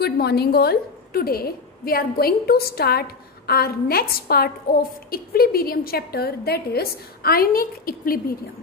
Good morning all. Today we are going to start our next part of equilibrium chapter, that is ionic equilibrium.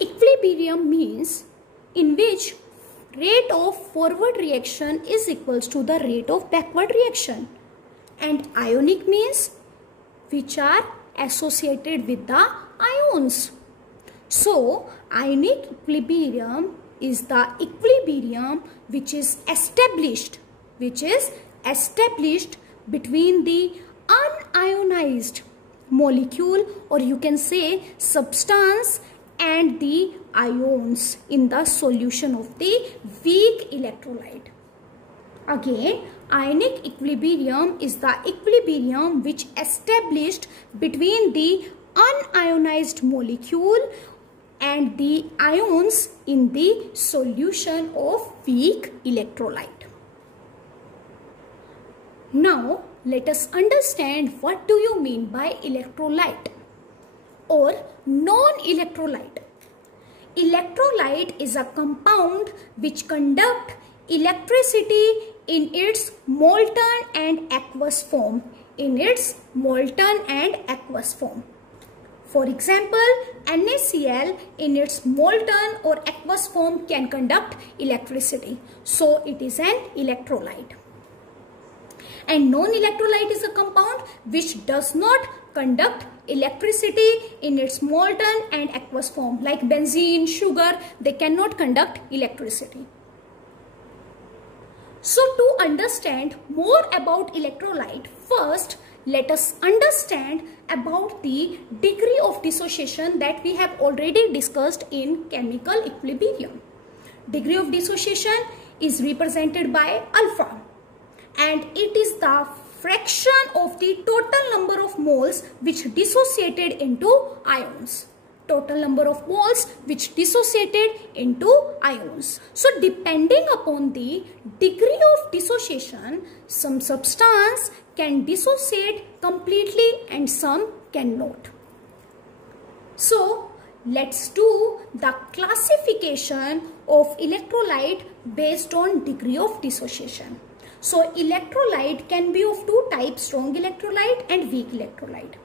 Equilibrium means in which rate of forward reaction is equals to the rate of backward reaction, and ionic means which are associated with the ions. So ionic equilibrium is the equilibrium which is established between the unionized molecule, or you can say substance, and the ions in the solution of the weak electrolyte. Again, ionic equilibrium is the equilibrium which established between the unionized molecule and the ions in the solution of weak electrolyte. Now let us understand what do you mean by electrolyte or non-electrolyte. Electrolyte is a compound which conduct electricity in its molten and aqueous form. For example, NaCl in its molten or aqueous form can conduct electricity. So it is an electrolyte. And non-electrolyte is a compound which does not conduct electricity in its molten and aqueous form. Like benzene, sugar, they cannot conduct electricity. So to understand more about electrolyte, first let us understand about the degree of dissociation that we have already discussed in chemical equilibrium. Degree of dissociation is represented by alpha, and it is the fraction of the total number of moles which dissociated into ions. Total number of moles which dissociated into ions. So depending upon the degree of dissociation, some substance can dissociate completely and some cannot. So let's do the classification of electrolyte based on degree of dissociation. So electrolyte can be of two types, strong electrolyte and weak electrolyte.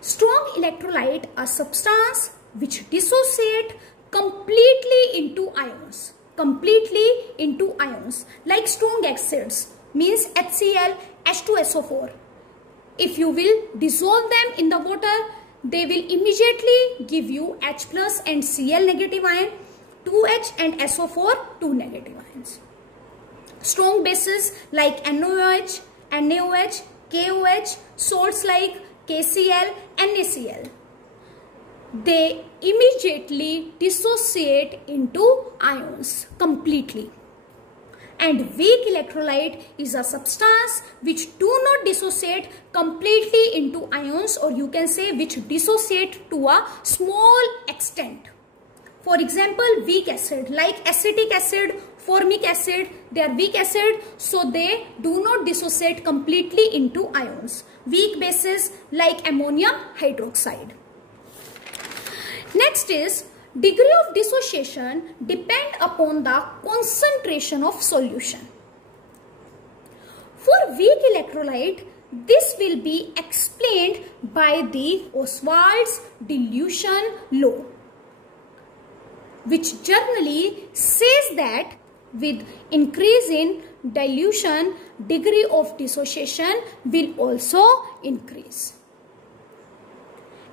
Strong electrolyte are substance which dissociate completely into ions. Like strong acids means HCl, H2SO4. If you will dissolve them in the water, they will immediately give you H plus and Cl negative ion, 2H and SO4, 2 negative ions. Strong bases like NaOH, KOH, salts like KCl, NaCl, they immediately dissociate into ions completely. And weak electrolyte is a substance which do not dissociate completely into ions, or you can say which dissociate to a small extent. For example, weak acid like acetic acid, formic acid, they are weak acid, so they do not dissociate completely into ions. Weak bases like ammonium hydroxide. Next is degree of dissociation depend upon the concentration of solution. For weak electrolyte, this will be explained by the Ostwald's dilution law, which generally says that with increase in dilution, degree of dissociation will also increase.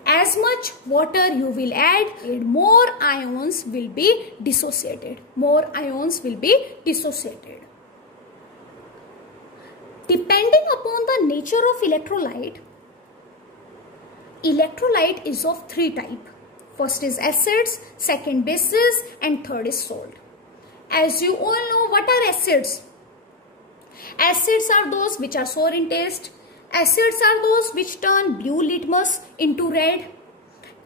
As much water you will add, more ions will be dissociated. Depending upon the nature of electrolyte is of three types. First is acids, second bases, and third is salt. As you all know, what are acids? Acids are those which are sour in taste. Acids are those which turn blue litmus into red.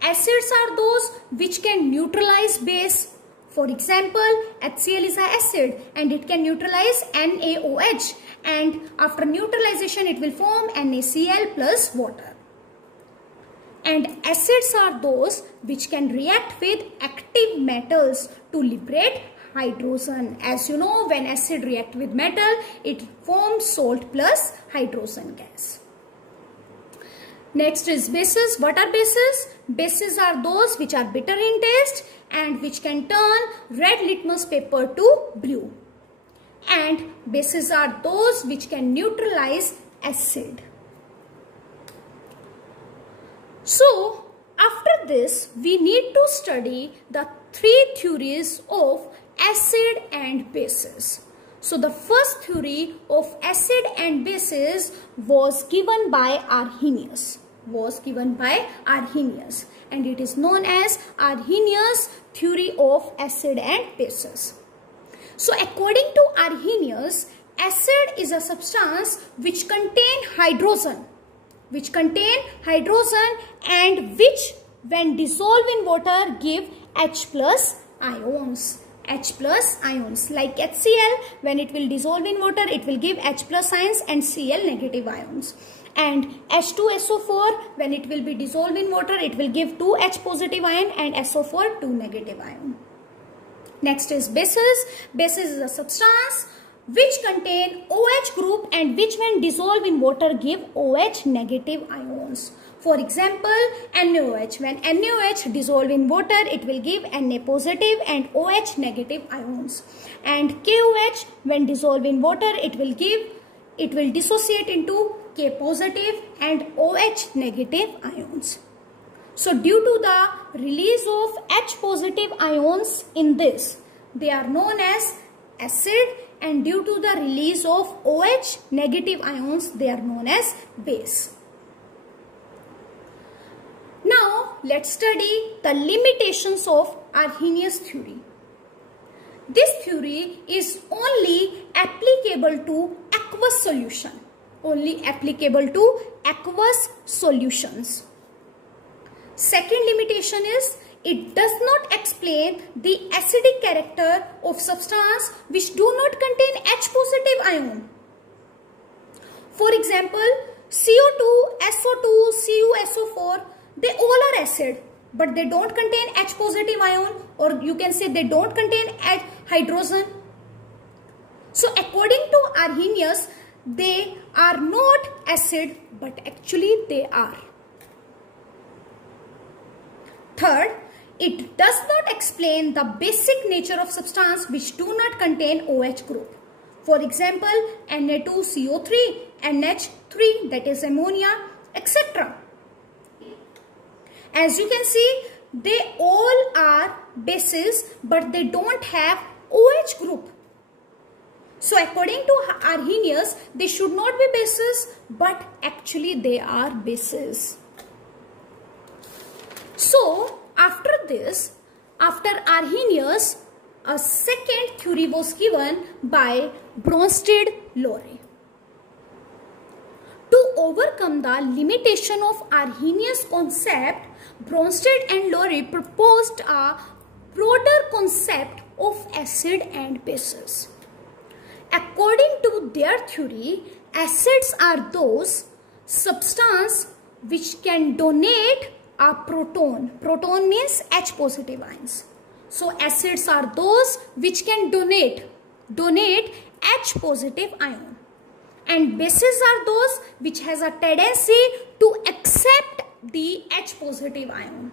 Acids are those which can neutralize base. For example, HCl is an acid and it can neutralize NaOH, and after neutralization it will form NaCl plus water. And acids are those which can react with active metals to liberate hydrogen. As you know, when acid react with metal, it forms salt plus hydrogen gas. Next is bases. What are bases? Bases are those which are bitter in taste and which can turn red litmus paper to blue. And bases are those which can neutralize acid. So, after this, we need to study the three theories of acid and bases. So, the first theory of acid and bases was given by Arrhenius. And it is known as Arrhenius theory of acid and bases. So, according to Arrhenius, acid is a substance which contain hydrogen and which when dissolved in water give H plus ions. Like HCl, when it will dissolve in water, it will give H plus ions and Cl negative ions. And H2SO4, when it will be dissolved in water, it will give 2 H positive ion and SO4 2 negative ion. Next is bases. Bases is a substance which contain OH group and which when dissolved in water give OH negative ions. For example, NaOH. When NaOH dissolve in water, it will give Na positive and OH negative ions. And KOH, when dissolved in water, it will dissociate into K positive and OH negative ions. So due to the release of H positive ions in this, they are known as acid, and due to the release of OH negative ions, they are known as base. Now let's study the limitations of Arrhenius theory. This theory is only applicable to aqueous solution. Second limitation is it does not explain the acidic character of substance which do not contain H positive ion. For example, CO2, SO2, CuSO4, they all are acid, but they don't contain H positive ion, or you can say they don't contain hydrogen. So according to Arrhenius, they are not acid, but actually they are. Third, it does not explain the basic nature of substance which do not contain OH group. For example, Na2CO3, NH3, that is ammonia, etc. As you can see, they all are bases, but they don't have OH group. So according to Arrhenius, they should not be bases, but actually they are bases. So after this, after Arrhenius, a second theory was given by Bronsted-Lowry. To overcome the limitation of Arrhenius concept, Bronsted and Lowry proposed a broader concept of acid and bases. According to their theory, acids are those substances which can donate a proton. Proton means H positive ions. So acids are those which can donate H positive ion. And bases are those which has a tendency to accept the H positive ion.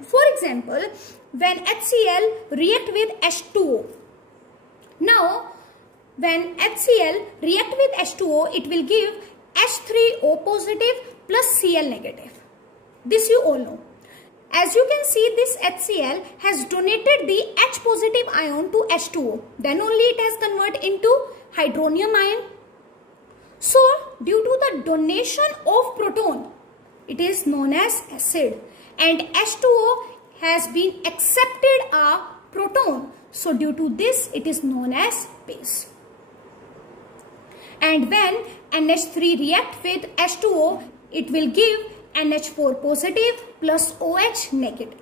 For example, when HCl react with H2O. Now, when HCl react with H2O, it will give H3O positive plus Cl negative. This you all know. As you can see, this HCl has donated the H positive ion to H2O. Then only it has converted into hydronium ion. So, due to the donation of proton, it is known as acid. And H2O has been accepted a proton. So, due to this, it is known as base. And when NH3 react with H2O, it will give NH4 positive plus OH negative.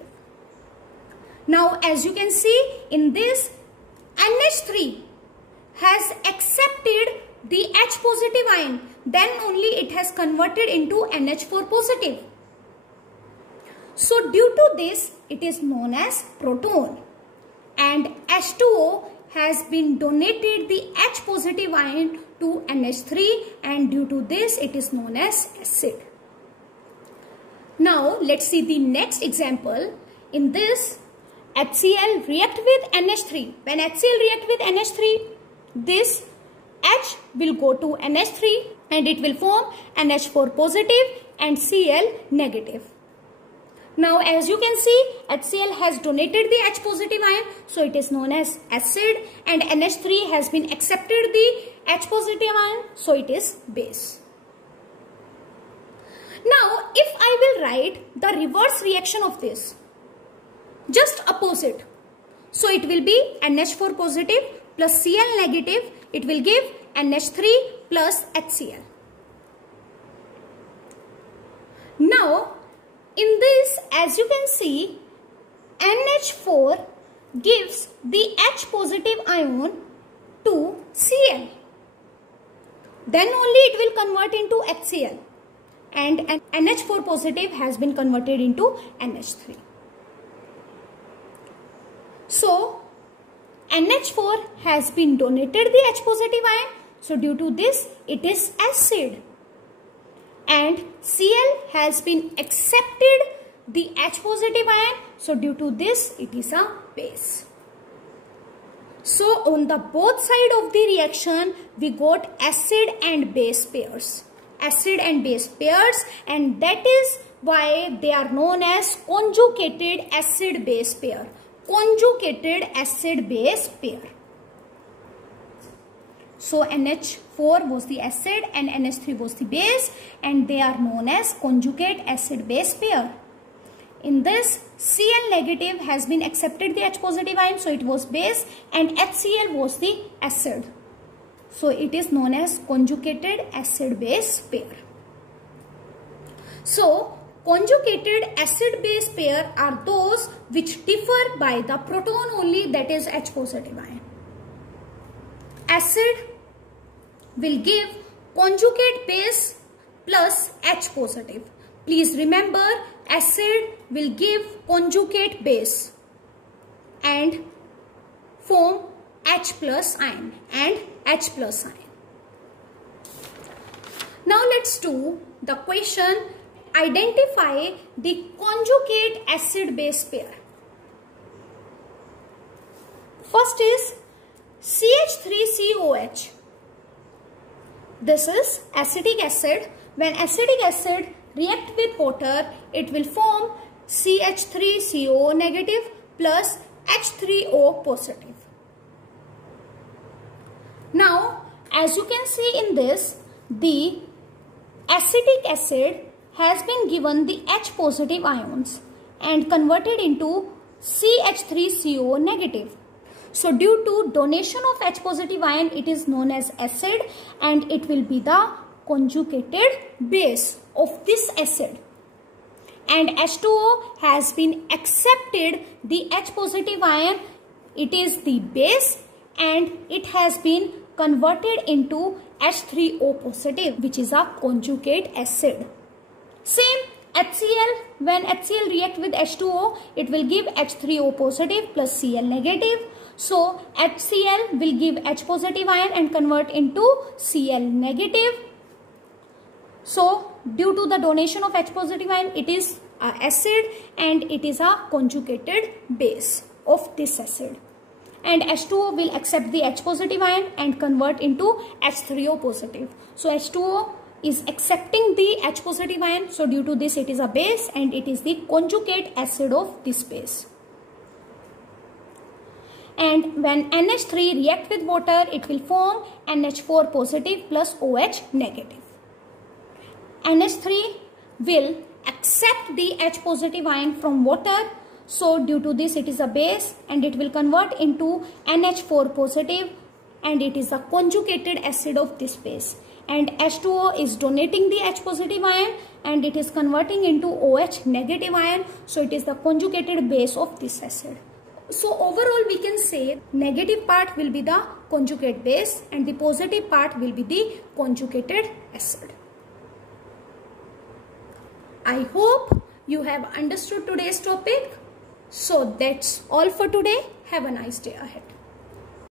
Now, as you can see in this, NH3 has accepted the H positive ion. Then only it has converted into NH4 positive. So due to this, it is known as proton. And H2O has been donated the H positive ion to NH3, and due to this, it is known as acid. Now let's see the next example. In this, HCl react with NH3. When HCl react with NH3, this H will go to NH3 and it will form NH4 positive and Cl negative. Now as you can see, HCl has donated the H positive ion, so it is known as acid, and NH3 has been accepted the H positive ion, so it is base. Now if I will write the reverse reaction of this, just opposite. So it will be NH4 positive plus Cl negative. It will give NH3 plus HCl. Now in this, as you can see, NH4 gives the H positive ion to Cl. Then only it will convert into HCl. And NH4 positive has been converted into NH3. So NH4 has been donated the H positive ion. So due to this, it is acid. And Cl has been accepted the H positive ion. So due to this, it is a base. So on the both side of the reaction, we got acid and base pairs. Acid and base pairs, and that is why they are known as conjugated acid base pair. Conjugated acid base pair. So NH4 was the acid and NH3 was the base, and they are known as conjugate acid base pair. In this, Cl negative has been accepted the H positive ion, so it was base, and HCl was the acid. So it is known as conjugated acid base pair. So conjugated acid base pair are those which differ by the proton only, that is H positive ion. Acid will give conjugate base plus H positive. Please remember, acid will give conjugate base and form H plus ion and H plus ion. Now let's do the question. Identify the conjugate acid base pair. First is CH3COH. This is acetic acid. When acetic acid react with water, it will form CH3CO negative plus H3O positive. Now, as you can see in this, the acetic acid has been given the H positive ions and converted into CH3CO negative. So due to donation of H positive ion, it is known as acid, and it will be the conjugated base of this acid. And H2O has been accepted the H positive ion. It is the base, and it has been converted into H3O positive, which is a conjugate acid. Same HCl, when HCl react with H2O, it will give H3O positive plus Cl negative. So HCl will give H positive ion and convert into Cl negative. So due to the donation of H positive ion, it is acid, and it is a conjugated base of this acid. And H2O will accept the H positive ion and convert into H3O positive. So H2O is accepting the H positive ion. So due to this, it is a base, and it is the conjugate acid of this base. And when NH3 react with water, it will form NH4 positive plus OH negative. NH3 will accept the H positive ion from water. So due to this, it is a base, and it will convert into NH4 positive, and it is a conjugated acid of this base. And H2O is donating the H positive ion, and it is converting into OH negative ion. So it is the conjugated base of this acid. So overall, we can say negative part will be the conjugate base, and the positive part will be the conjugated acid. I hope you have understood today's topic. So that's all for today. Have a nice day ahead.